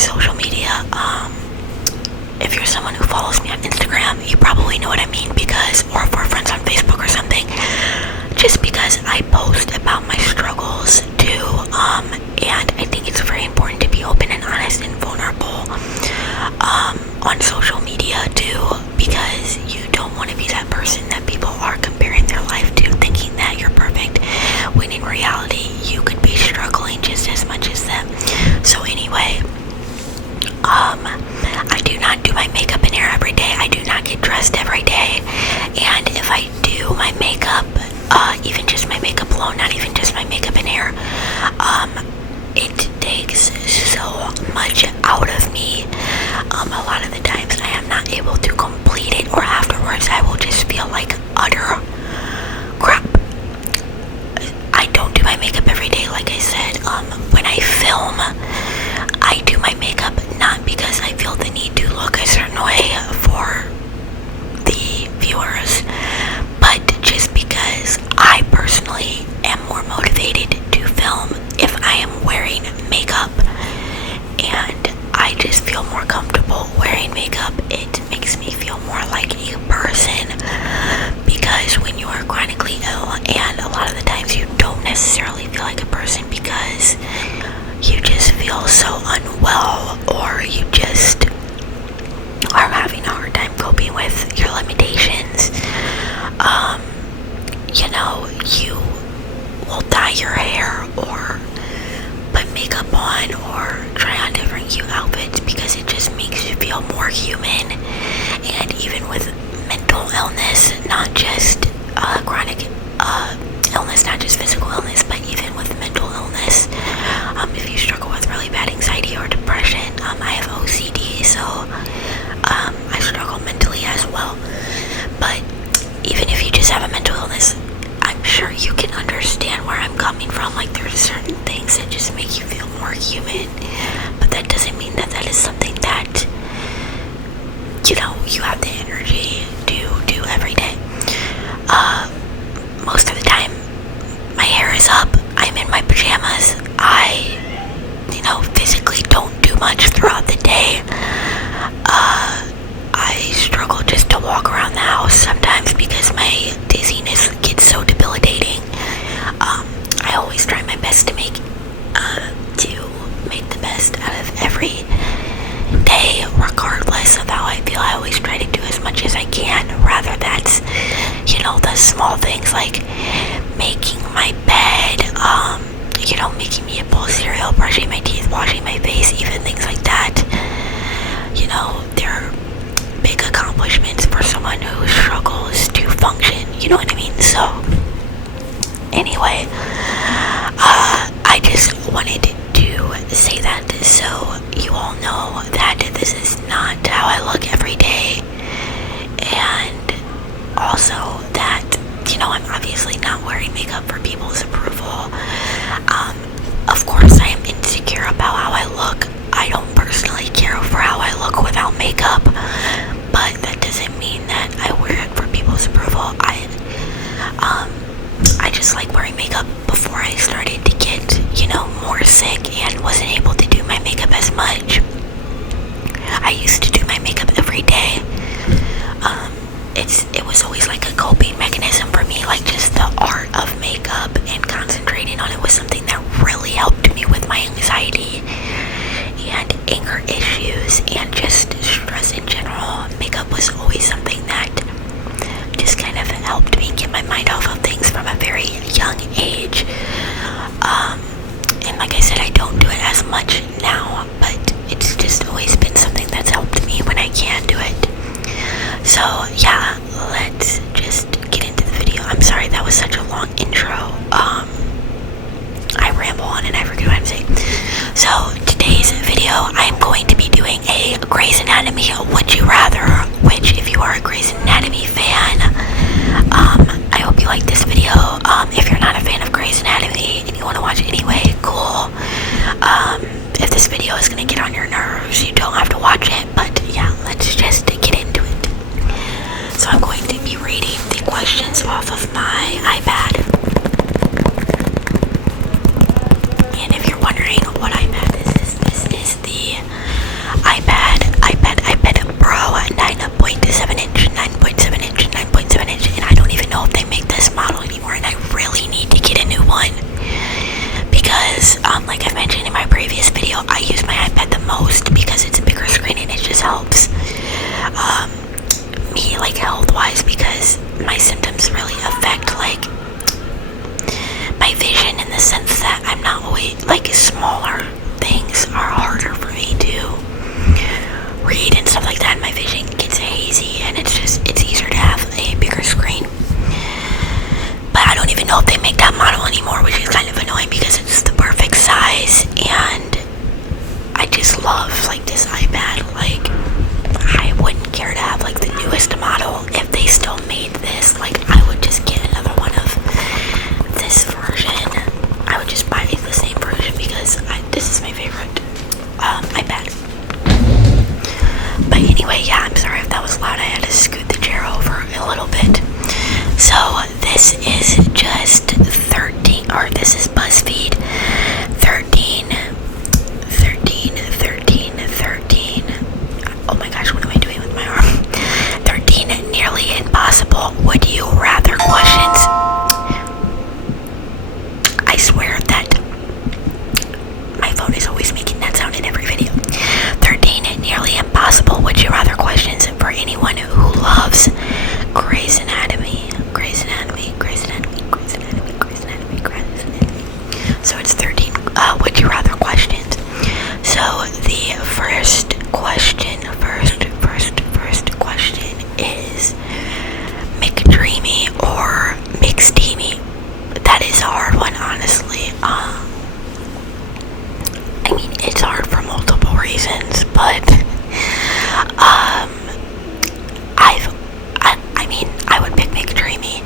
social media. If you're someone who follows me on Instagram, you probably know what I mean or if we're friends on Facebook or something, just because I post about my struggles too, and I think it's very important to be open and honest and vulnerable, on social media too, because you don't want to be that person that people are comparing their life to, thinking that you're perfect, when in reality, you could be struggling just as much as them. So anyway, I do not do my makeup and hair every day. I do not get dressed every day. And if I do my makeup, even just my makeup alone, not even just my makeup and hair, it takes so much out of me. A lot of the times I am not able to complete it, or afterwards I will just feel like utter crap. I don't do my makeup every day, like I said. When I film, I do my makeup not because I feel the need to look a certain way for the viewers, but just because I personally am more motivated to film if I am wearing makeup, and I just feel more comfortable wearing makeup. It makes me feel more like a person, because when you are chronically ill, and a lot of the times you don't necessarily feel like a person because you just feel so unwell, or you just are having a hard time coping with your limitations. You will dye your hair or put makeup on or try on different cute outfits because it just makes you feel more human. And even with mental illness, not just chronic illness, not just physical illness, but even with mental illness, if you struggle with really bad anxiety or depression, I have OCD, so I struggle mentally as well. But even if you just have a mental illness, I'm sure you can understand where I'm coming from. Like, there's certain things that just make you feel more human, but that doesn't mean that that is something that you have the energy to do every day. Most of the time my hair is up, I'm in my pajamas, I physically don't do much throughout the day. I struggle just to walk around the house sometimes because my dizziness gets so debilitating. I always try my best to make the best out of every day, regardless of how I feel. I always try to do as much as I can, rather that's the small things like making my bed, making me a bowl of cereal, brushing my teeth, washing my face, even things like that. They're big accomplishments for someone who struggles to function, you know what I mean? So anyway, I just wanted to say that so you all know that this is not how I look every day, and also that I'm obviously not wearing makeup for people's approval. Of course I am insecure about how I look. I don't love like this iPad. Like, I wouldn't care to have like the newest model if they still made this. Like, I would just get another one of this version. I would just buy the same version because this is my favorite iPad. But anyway, yeah, I'm sorry if that was loud. I had to scoot the chair over a little bit. So this is just 13, or this is BuzzFeed 13. Oh my gosh, what am I doing with my arm? 13 nearly impossible would you rather questions. I swear that my phone is always making that sound in every video. 13 nearly impossible would you rather questions for anyone who loves Grey's Anatomy. So it's 13 would you rather questions. So the first question is McDreamy or McSteamy. That is a hard one, honestly. I mean, it's hard for multiple reasons, but I would pick McDreamy.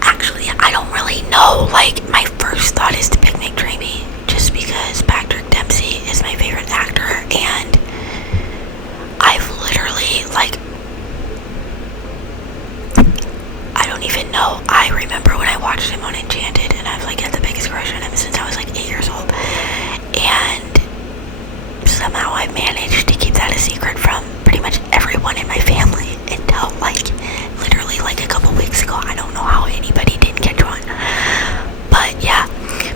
Actually, I don't really know. Like, my first thought is to pick McDreamy, just because Patrick Dempsey is my favorite actor, and I've literally, like, I don't even know. I remember when I watched him on Enchanted, and I've, like, had the biggest crush on him since I was, like, 8 years old, and somehow I've managed to keep that a secret from pretty much everyone in my family until, like, literally, like, a couple weeks ago. I don't know how anybody didn't catch on. But, yeah.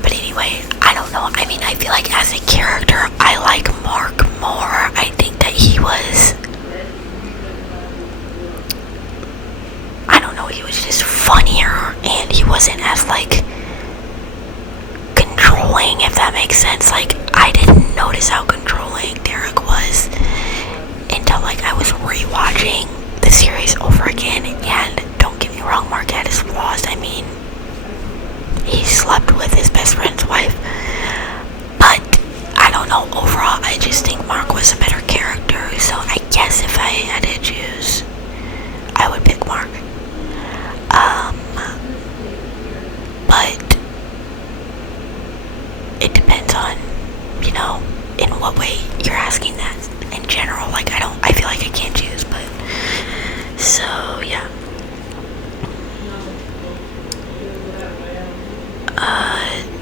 But anyway, I don't know. I mean, I feel like as a character, I like Mark more. I think that he was... I don't know, he was just funnier, and he wasn't as, like, controlling, if that makes sense. Like, I didn't notice how controlling Derek was until, like, I was rewatching the series over again. And don't get me wrong, Mark had his flaws. I mean, he slept with his best friend's wife, but I don't know, overall I just think Mark was a better character. So I guess if I had to choose, I would pick Mark. But it depends on, you know, in what way you're asking that. In general, like, I feel like I can't choose, but, so, yeah.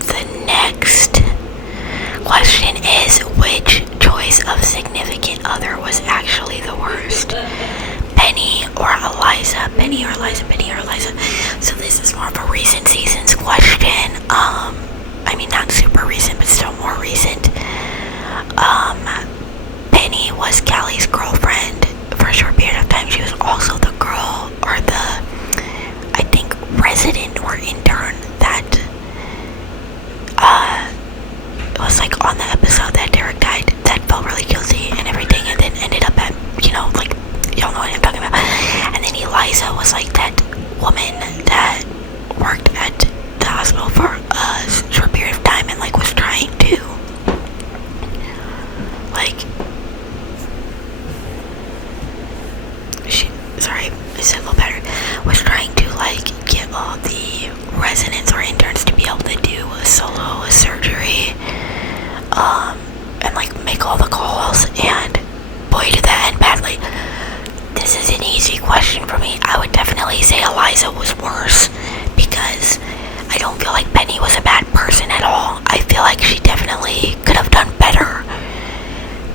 The next question is, which choice of significant other was actually the worst? Penny or Eliza? Penny or Eliza? So this is more of a recent seasons question. I mean, not super recent, but still more recent. Penny was Callie's girlfriend for a short period of time. She was also the girl, or the, I think, resident or intern that, was like on the episode that Derek died, that felt really guilty and everything, and then ended up at, you know, like, y'all know what I'm talking about. And then Eliza was like that woman that worked at the hospital for a short period of time and, like, was trying to, like, I said a little better, was trying to, like, get all the residents or interns to be able to do a solo surgery, and, like, make all the calls, and boy, did that end badly. This is an easy question for me. I would definitely say Eliza was worse, because I don't feel like Penny was a bad person at all. I feel like she definitely could have done better,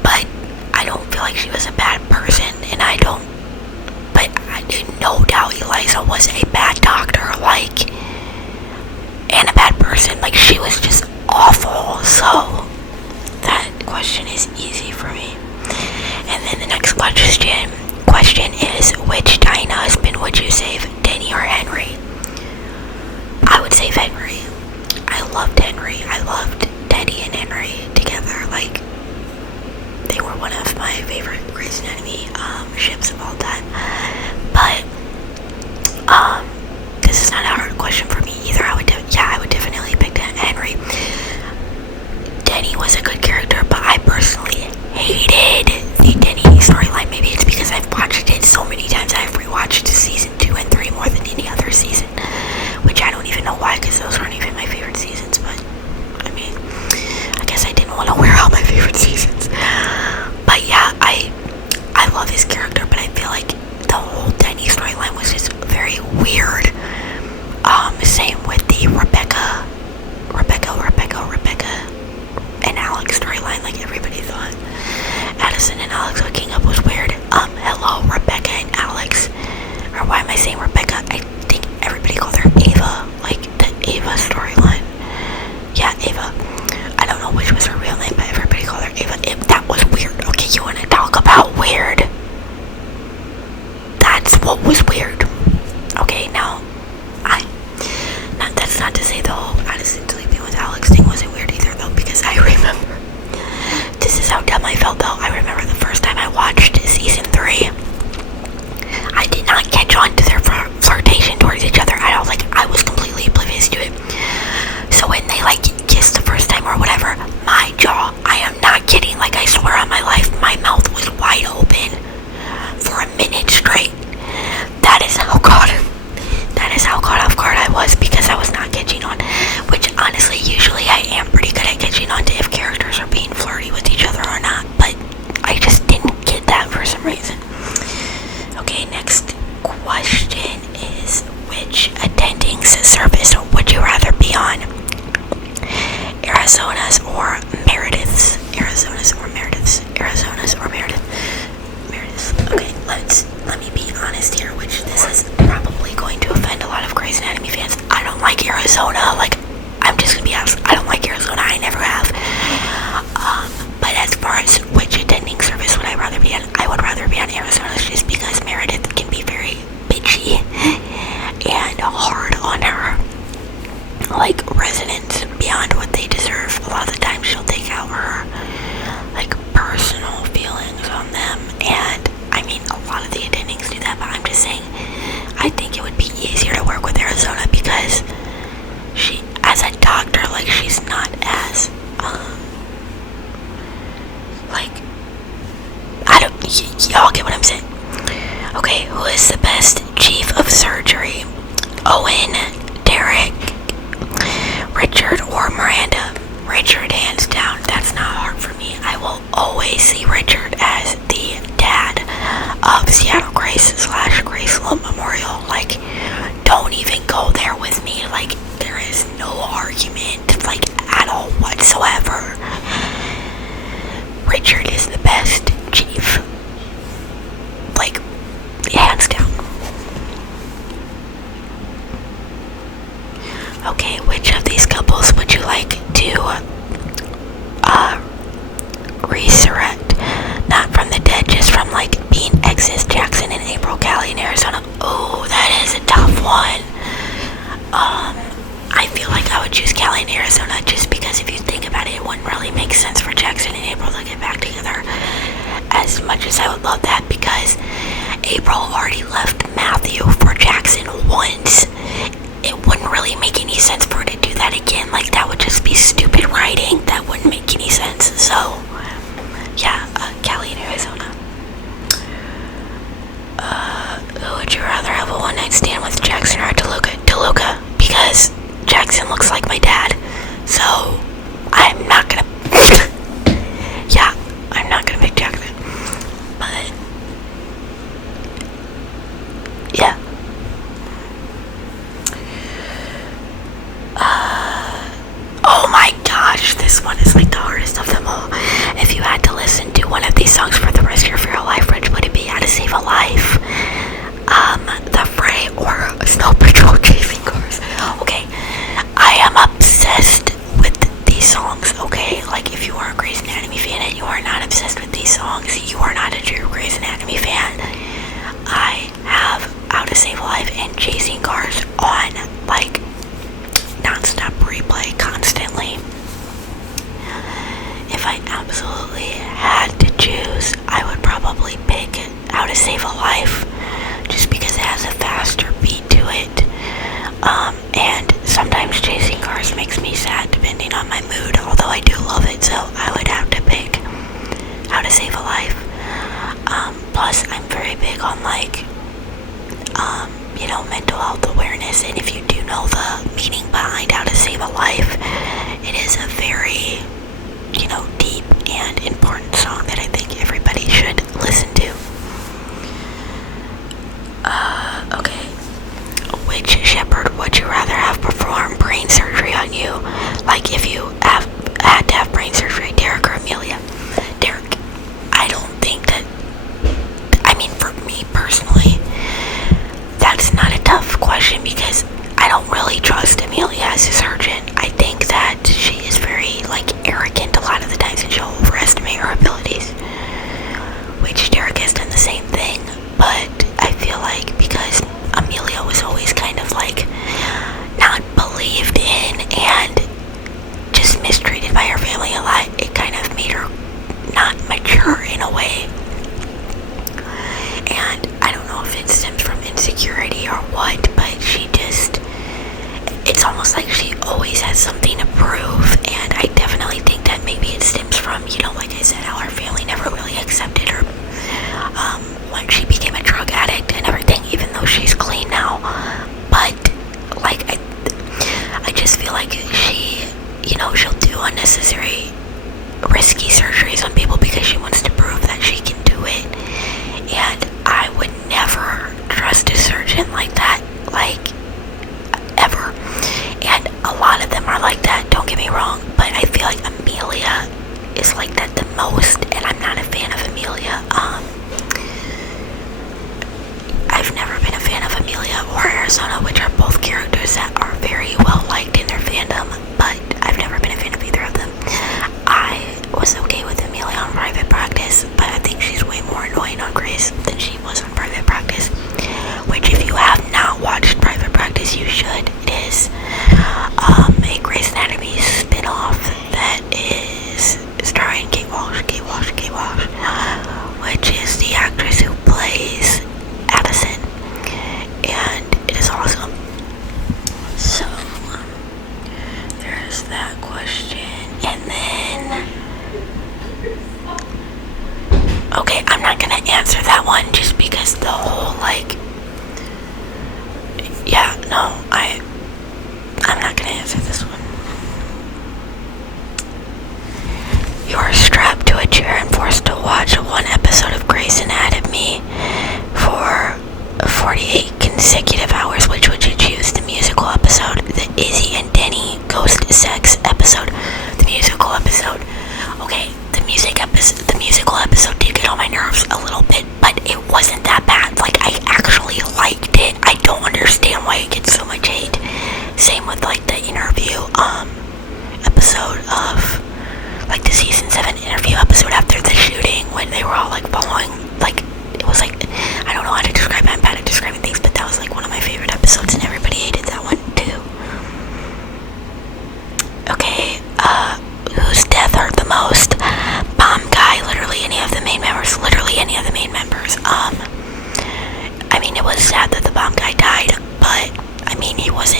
but I don't feel like she was a bad person, and I no doubt Eliza was a bad doctor, like, and a bad person. Like, she was just awful. So that question is easy for me. And then the next question is, which dying husband would you save, Denny or Henry? I would save Henry. I loved Henry. I loved Teddy and Henry together. Like, they were one of my favorite Grey's Anatomy ships of all time. But this is not a hard question for me either. to say the whole Addison sleeping with Alex thing wasn't weird either though, because I remember, this is how dumb I felt though, I remember the first time I watched season 3, I did not catch on to their flirtation towards each other at all. Like, I was completely oblivious to it. So when they like kissed the first time or whatever, my jaw, I am not kidding, like I swear on my life, my mouth was wide open for a minute straight. That is how caught off guard I was, because I was not catching on, which honestly usually I am pretty good at catching on to if characters are being flirty with each other or not, but I just didn't get that for some reason. Okay, next question is, which attending service would you rather be on? Arizona's or Meredith's? Arizona's or Meredith's? Arizona's or Meredith? Meredith's. Okay, let me be honest here, which this is probably going to offend a lot of Grey's Anatomy fans. I don't like Arizona. Like, I'm just gonna be honest, I don't like Arizona. I never have. But as far as which attending service would I rather be on, I would rather be on Arizona's, just because Meredith can be very bitchy and hard on her like residents beyond what they deserve. A lot of the time she'll take out her like personal feelings on them, and I mean a lot of the attendings do that, but I'm just saying I think it would be easier to work with Arizona because she, as a doctor, like she's not as like, I don't, y'all get what I'm saying. Okay, who is the best chief of surgery? Owen, Derek, Richard, or Miranda? Richard, hands down. That's not hard for me. I will always see Richard as the dad of Seattle Grace / Graceland Memorial. Like, don't even go there with me. Like, there is no argument, like, at all whatsoever. Richard is the best chief. Like, hands down. Okay, which of these couples would you like to resurrect? Not from the dead, just from like being exes. Jackson and April, Callie in Arizona. Oh, that is a tough one. I feel like I would choose Callie in Arizona, just because if you think about it, it wouldn't really make sense for Jackson and April to get back together. As much as I would love that, because April already left Matthew for Jackson once, it wouldn't really make any sense for her to do that again. Like, that would just be stupid writing. That wouldn't make any sense. So, yeah, Callie in Arizona. Would you rather have a one-night stand with Jackson or DeLuca? DeLuca, because Jackson looks like my dad. So, I'm not gonna... yeah, I'm not gonna pick Jackson. But, yeah. Oh my gosh, this one is like the hardest of them all. If you had to listen to one of these songs for the rest of your life, which would it be? How to Save a Life, The Fray, or Snow Patrol Chasing Cars? Okay, I am obsessed with these songs, okay? Like, if you are a Grey's Anatomy fan and you are not obsessed with these songs, you are not a true Grey's Anatomy fan. I have How to Save a Life and Chasing Cars on, like, non-stop replay constantly. If I absolutely had to choose, I would probably pick How to Save a Life, just because it has a faster beat to it. And sometimes Chasing Cars makes me sad depending on my mood, although I do love it, so I would have to pick How to Save a Life. Plus, I'm very big on, like, you know, mental health awareness, and if you do know the meaning behind How to Save a Life, it is a very, you know, deep and important song that I think everybody should listen to. Okay. Which shepherd would you rather have perform brain surgery on you? Like, if you had to have brain surgery, Derek or Amelia? Derek. I don't think that, I mean, for me personally, that's not a tough question, because I don't really trust Amelia as a surgeon. I think that she is very, like, arrogant a lot of the times, and she'll overestimate her abilities, which Derek has done the same thing. But I feel like because Amelia was always kind of, like, not believed in always has something to prove, and I definitely think that maybe it stems from, like I said, how her family never really accepted her when she became a drug addict and everything, even though she's clean now. But like I just feel like she'll do unnecessary risky surgeries on people because she wants to prove that she can do it. And I would never trust a surgeon like that, like, ever. And a lot of them are like that, don't get me wrong, but I feel like Amelia is like that the most, and I'm not a fan of Amelia. I've never been a fan of Amelia or Arizona, which are both characters that are very well liked in their fandom, but I've never been a fan of either of them. I was okay with Amelia on Private Practice, but I think she's way more annoying on Grace than she was on Private Practice, which if you have not watched Private Practice, you should. It is a Grey's Anatomy spin-off that is starring Kate Walsh, which is the actress who plays Addison, and it is awesome. So there's that question. And then, okay, I'm not gonna answer that one just because the whole, like, yeah, no, I'm not gonna answer this one. You're strapped to a chair and forced to watch one episode of Grey's Anatomy for 48 consecutive hours. Which would you choose? The musical episode, the Izzy and Denny ghost sex episode, the musical episode. Okay, the musical episode did get on my nerves a little bit, but it wasn't that bad. Like, I actually liked it. I don't understand why it gets so much hate. Same with, like, the interview episode of, like, the season 7 interview episode after the shooting, when they were all, like, following, like, it was like, I don't know how to describe it, I'm bad at describing things, but that was, like, one of my favorite episodes, and everybody hated that one too. Okay, whose death hurt the most? Bomb Guy, literally any of the main members. I mean, it was sad that the Bomb Guy died, but I mean, he was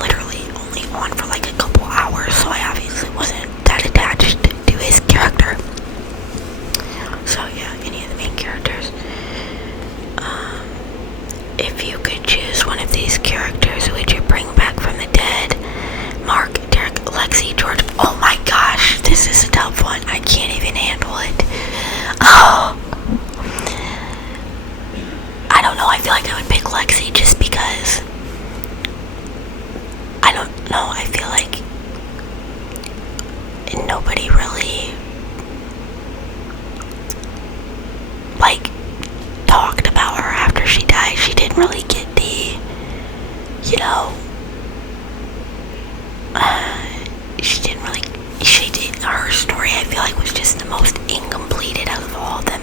literally only on for like a couple hours, so I obviously wasn't that attached to his character. So yeah, any of the main characters. If you could choose one of these characters, who would you bring back from the dead? Mark, Derek, Lexi, George. Oh my gosh, this is a tough one. I can't even handle it. Oh, I don't know. I feel like I would pick Lexi just because, I don't know. I feel like nobody really, like, talked about her after she died. She didn't really get the, her story, I feel like, was just the most incomplete out of all of them.